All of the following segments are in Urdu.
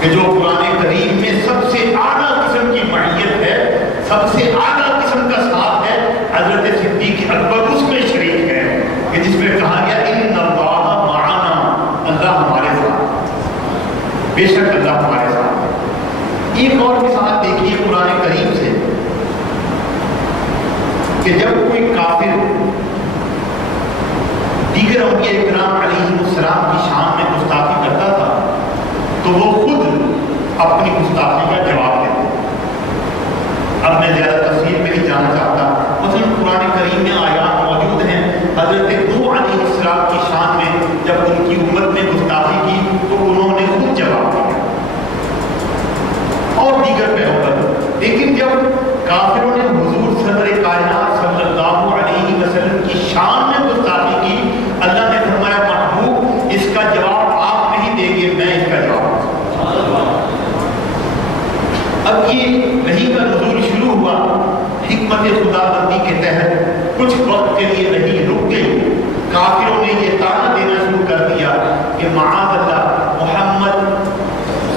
کہ جو قرآن کریم میں سب سے اعلیٰ قسم کی معیت ہے، سب سے اعلیٰ قسم کا ساتھ ہے، حضرت صدیق اکبر اس میں شریک ہے کہ جس میں کہا گیا ان اللہ معنا، اللہ ہمارے ساتھ، بے شک اللہ ہمارے ساتھ۔ ایک اور مثال دیکھیے قرآن کریم سے کہ جب کوئی کافر دیگر انبیاء کرام علیہ السلام کی شان میں گستاخی کرتا تھا تو وہ خود اپنی گستاخی کا جواب دیتے۔ اب میں زیادہ تفصیل میں نہیں جانا چاہتا، مثلا قرآن کریم میں آیات موجود ہیں حضرت نوح علیہ السلام کی شان میں جب ان کی امت نے گستاخی کی تو انہوں نے خود جواب دیا، اور دیگر پیغمبر۔ لیکن جب کافروں نے حضور صدر کائنات صلی اللہ علیہ وسلم کی شان میں گستاخی کی، اللہ نے فرمایا محبوب اس کا جواب آپ نہیں دیں گے، میں اس کا جواب۔ اب یہ وحی کا نزول شروع ہوا، حکمت خدا بندی کے تحت کچھ وقت کے لیے وحی رک گئی، کافروں نے یہ طعنہ دینا شروع کر دیا کہ معاذ اللہ محمد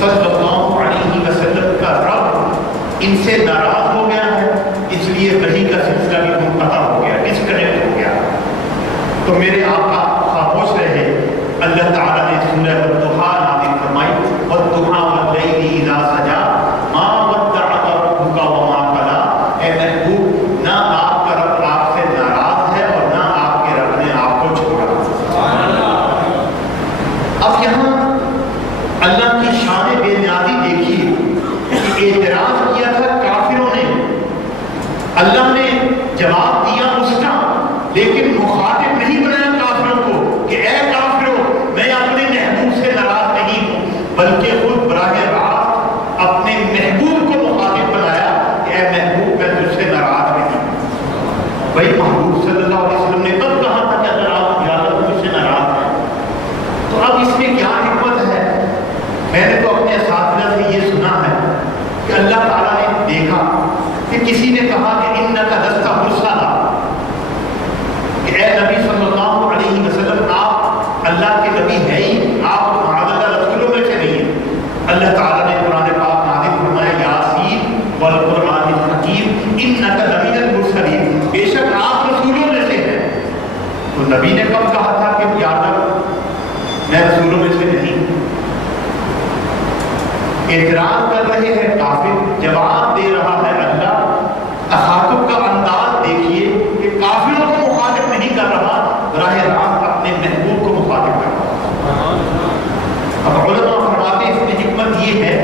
صلی اللہ علیہ وسلم کا رب ان سے ناراض ہو گیا ہے، اس لیے وحی کا سلسلہ بھی منقطع ہو گیا، ڈسکنیکٹ ہو گیا۔ تو میرے آقا خاموش رہے۔ اللہ تعالیٰ نے سورہ والضحیٰ نازل فرمائی، والضحیٰ واللیل اذا سجا ما ودعک ربک وما قلی۔ اے محبوب نہ آپ کا رب آپ سے ناراض ہے اور نہ آپ کے رب نے آپ کو چھوڑا۔ اب یہاں اللہ کی شان بے نیازی دیکھیے کہ اعتراض کیا تھا کافروں نے، اللہ نے جواب دیا اس کا، لیکن مخاطب نہیں بنایا کافروں کو کہ اے کافروں میں اپنے محبوب سے ناراض نہیں ہوں، بلکہ خود براہ راست اپنے محبوب کو مخاطب بنایا کہ اے محبوب میں تجھ سے ناراض نہیں ہوں۔ بھائی محبوب صلی اللہ علیہ وسلم نے کب کہا تھا کہ اگر آپ زیادہ مجھ سے ناراض ہیں؟ تو اب اس میں کیا حکمت ہے؟ میں نے تو اپنے اساتذہ سے یہ سنا ہے کہ اللہ تعالیٰ نے دیکھا کہ کسی نے کہا کہ انک لست مرسلا، کہ اے نبی صلی اللہ علیہ وسلم آپ اللہ کے نبی ہیں ہی، آپ معاذ اللہ رسولوں میں سے نہیں ہیں۔ اللہ تعالیٰ نے قرآن پاک نازل فرمایا یاسین والقرآن الحکیم انک لمن المرسلین، بے شک آپ رسولوں میں سے ہیں۔ تو نبی نے کب کہا تھا کہ یا رب میں رسولوں میں سے نہیں؟ اعتراض کر رہے ہیں کافر، جواب دے رہا ہے اللہ۔ تخاطب کا انداز دیکھیے کہ کافروں کو مخاطب نہیں کر رہا، براہ راست اپنے محبوب کو مخاطب کر رہا۔ اب علماء فرماتے ہیں اس میں حکمت یہ ہے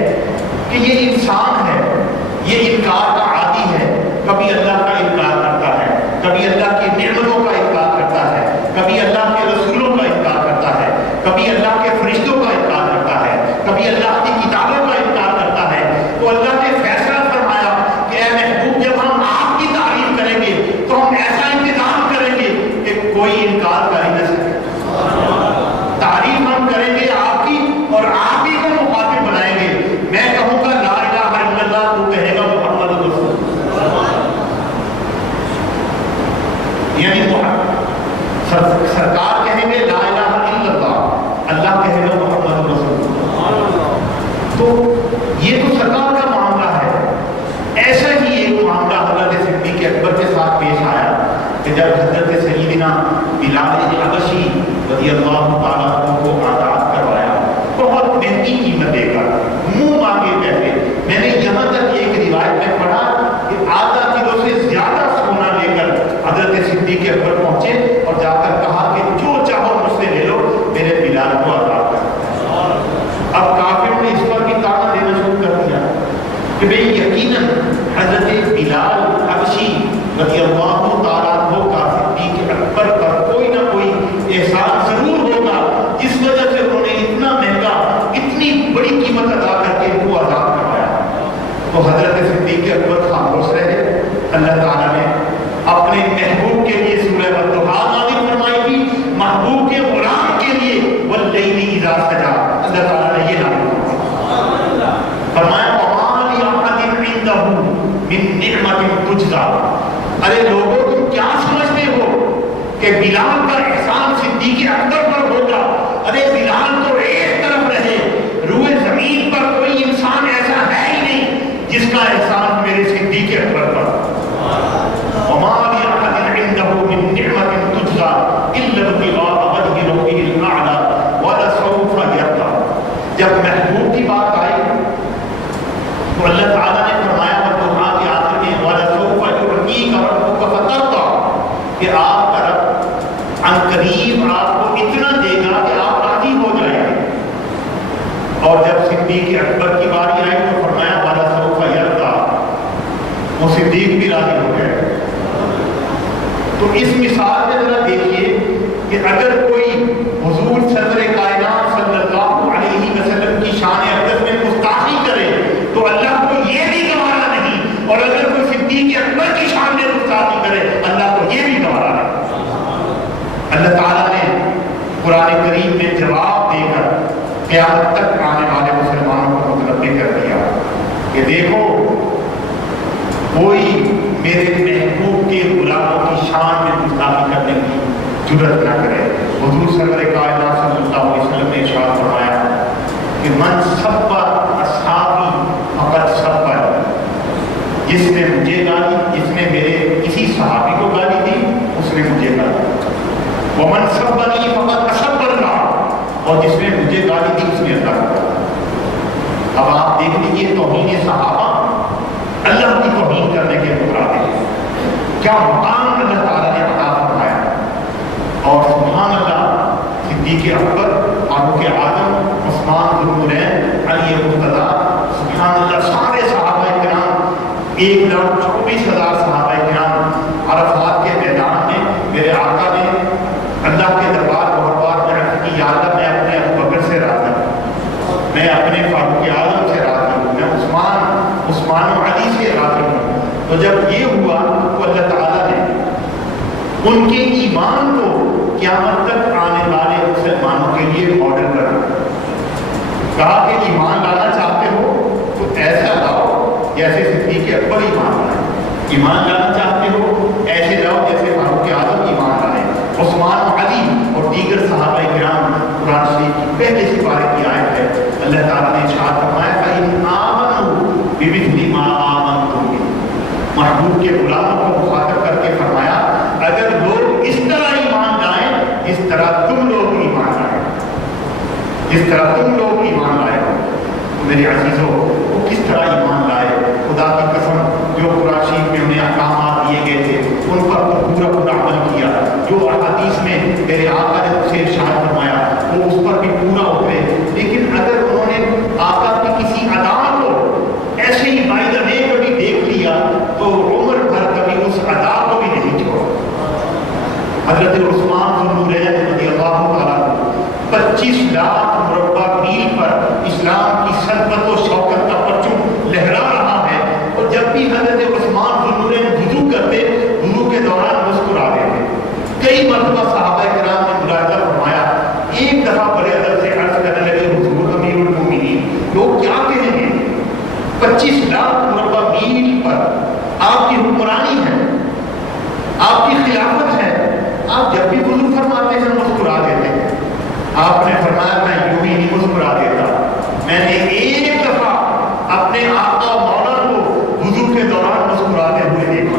کہ یہ انسان ہے، یہ انکار کا عادی ہے، کبھی اللہ کا انکار کرتا ہے، کبھی اللہ کی نعمتوں کا انکار کرتا ہے، کبھی اللہ کے رسولوں کا انکار کرتا ہے، کبھی اللہ کے فرشتوں کا انکار کرتا ہے، کبھی اللہ کی کتابوں کا انکار کرتا ہے۔ تو اللہ نے فیصلہ فرمایا کہ اے محبوب جب ہم آپ کی تعریف کریں گے تو ہم ایسا انتظام کریں گے کہ کوئی انکار کر ہی نہ سکے۔ تعریف ہم کریں گے آپ کی اور آپ ہی کو مخاطب بنائیں گے۔ میں کہوں گا لا الہ الا اللہ، تو کہے گا محمد رسول اللہ، یعنی سرکار کہیں گے لا الہ الا اللہ، اللہ کہے گا محمد رسول اللہ۔ تو یہ تو سرکار کا معاملہ ہے۔ ایسا ہی ایک معاملہ حضرت صدیق اکبر کے ساتھ پیش آیا کہ جب حضرت سیدنا بلال حبشی رضی اللہ تعالیٰ عنہ کو آزاد کروایا، بہت مہنگی قیمت دے کر، منہ مانگے پیسے۔ میں نے یہاں تک ایک روایت میں پڑھا کہ آدھا کلو سے زیادہ سونا لے کر حضرت صدیق اکبر پہنچے اور جا کر کہا کہ جو چاہو مجھ سے لے لو، میرے بلال کو آزاد کر۔ اب کافر نے اس پر بھی طعنہ دینا شروع کر دیا کہ بھئی یقیناً حضرت بلال حبشی رضی اللہ تعالیٰ عنہ کا صدیق اکبر پر کوئی نہ کوئی احسان ضرور ہوگا، جس وجہ سے انہوں نے اتنا مہنگا، اتنی بڑی قیمت ادا کر کے ان کو آزاد کروایا۔ تو حضرت صدیق اکبر خاموش رہے۔ اللہ تعالیٰ نے اپنے محبوب کے لیے سورہ والضحیٰ نازل فرمائی تھی، محبوب کے غلام کے لیے واللیل اذا سجا، اللہ تعالیٰ نے یہ نازل فرمایا وَمَا لِأَحَدٍ عِندَهُ مِن نِعْمَةٍ تُجْزَىٰ۔ ارے لوگوں تم کیا سمجھتے ہو کہ بلال کا احسان صدیق اکبر پر ہوگا؟ ارے بلال تو ایک طرف رہے، روئے زمین پر کوئی صدیق اکبر کی باری آئی تو فرمایا والا سوف یرضا، وہ صدیق بھی راضی ہو گئے۔ تو اس مثال میں ذرا دیکھیے کہ اگر کوئی حضور صدر کائنات صلی اللہ علیہ وسلم کی شان اقدس میں گستاخی کرے تو اللہ کو یہ بھی گوارا نہیں، اور اگر کوئی صدیق اکبر کی شان میں گستاخی کرے اللہ کو یہ بھی گوارا نہیں۔ اللہ تعالیٰ نے قرآن کریم میں جواب دے کر قیامت تک آنے والے مسلمانوں کو متنبع کر دیا کہ دیکھو کوئی میرے محبوب کے غلاموں کی شان میں گستاخی کرنے کی جرات نہ کرے۔ حضور سرور کائنات صلی اللہ علیہ وسلم نے ارشاد فرمایا کہ من سب اصحابی فقط سب، جس نے مجھے گالی، جس نے میرے کسی صحابی کو گالی دی اس نے مجھے گالی، ومن سبنی فقط اسب اللہ، اور جس نے مجھے گالی دی اس نے اللہ کو گالی۔ اب آپ دیکھ لیجیے توہین صحابہ اللہ کی توہین کرنے کے مقابلے کیا مقام اللہ تعالیٰ نے عطا فرمایا۔ اور سبحان اللہ، صدیق اکبر، فاروق اعظم، عثمان ذو النورین، علی مرتضیٰ، سبحان اللہ، سارے صحابہ کرام، 1,24,000 صحابہ کرام عرفات کے میدان میں میرے آقا نے اللہ کے دربار بہت بار میں عرض کی یا اللہ میں اپنے ابو بکر سے راضی ہوں، میں اپنے فاروق اعظم سے راضی ہوں، میں عثمان و علی سے راضی ہوں۔ تو جب یہ ہوا تو اللہ تعالیٰ نے ان کے ایمان کو قیامت تک آنے والے مسلمانوں کے لیے ماڈل کرنا، کہا کہ ایمان لانا چاہتے ہو تو ایسا لاؤ جیسے صدیق اکبر ایمان لائے، ایمان لانا چاہتے ہو ایسے لاؤ جیسے فاروق اعظم ایمان لائے، عثمان و علی اور دیگر صحابہ کرام۔ قرآن شریف کی پہلے سپارے کی آیت ہے، اللہ تعالیٰ نے ارشاد فرمایا فَإِنْ آمَنُوا بِمِثْلِ مَا آمَنْتُم بِهِ، محبوب کے غلاموں کو مخاطب کر کے فرمایا اگر لوگ اس طرح ایمان لائیں جس طرح تم لوگ ایمان لائے، جس طرح تم لوگ ایمان لائے ہو، میرے عزیزوں وہ کس طرح ایمان لائے؟ خدا کی قسم جو قرآن شریف میں انہیں احکامات دیے گئے تھے ان پر تو پورا عمل کیا، جو احادیث میں میرے آقا نے اسے ارشاد فرمایا وہ اس پر بھی پورا اترے۔ لیکن اگر انہوں نے آقا کی کسی ادا کو ایسے ہی بائی دا وے کبھی دیکھ لیا تو عمر بھر کبھی اس ادا کو بھی نہیں چھوڑا۔ حضرت عثمان ذو النورین رضی اللہ تعالیٰ 25 لاکھ مربع میل پر اسلام کی صدمت و شوکت کا پرچم لہرا رہا ہے، اور جب بھی حضرت عثمان ذو النورین وضو کرتے وضو کے دوران مسکرا دیتے۔ کئی مرتبہ صحابہ کرام نے ملاحظہ فرمایا، ایک دفعہ بڑے ادب سے عرض کرنے لگے حضور امیر المومنین لوگ کیا کہیں گے، 25 لاکھ مربع میل پر آپ کی حکمرانی ہے، آپ کی خلافت ہے، آپ جب بھی وضو فرماتے ہیں مسکرا دیتے ہیں۔ آپ نے فرمایا میں یوں ہی نہیں مسکرا دیتا، میں نے ایک دفعہ اپنے آقا مولا کو وضو کے دوران مسکراتے ہوئے دیکھا۔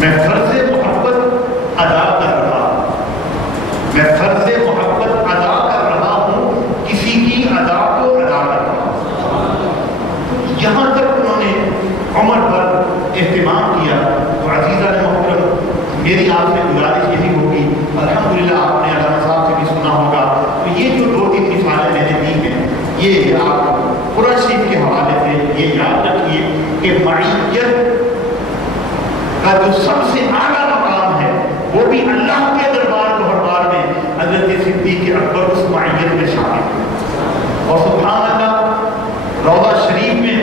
میں فرض محبت ادا کر رہا ہوں، میں فرض محبت ادا کر رہا ہوں، کسی کی ادا کو ادا کر رہا ہوں۔ یہاں تک انہوں نے عمر پر اہتمام کیا۔ تو عزیزان محترم میری آپ سے گزارش یہی ہوگی، الحمدللہ آپ نے علامہ صاحب سے بھی سنا ہوگا، تو یہ جو 2-3 مثالیں میں نے دی ہیں یہ آپ قرآن شریف کے حوالے سے یہ یاد رکھیے کہ معیت کا جو سب سے اعلیٰ مقام ہے وہ بھی اللہ کے دربار میں حضرت صدیق اکبر اس معیت میں شامل ہے۔ اور سبحان اللہ روضہ شریف میں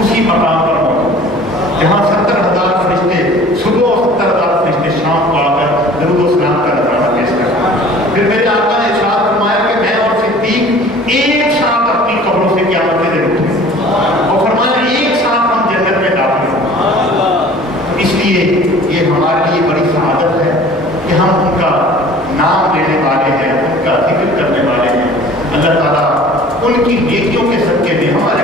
اسی مقام پر موجود جہاں 70,000 فرشتے صبح اور 70,000 فرشتے شام کو آ کر درود و سلام کا نذرانہ پیش کرتے ہیں۔ پھر میرے آقا نے ارشاد فرمایا کہ میں اور صدیق ایک ساتھ اپنی قبروں سے قیامت کے دن اٹھیں، اور فرمایا ایک ساتھ ہم جنت میں داخل ہوں۔ اس لیے یہ ہمارے لیے بڑی سعادت ہے کہ ہم ان کا نام لینے والے ہیں، ان کا ذکر کرنے والے ہیں۔ اللہ تعالیٰ ان کی نیکیوں کے صدقے میں ہمارے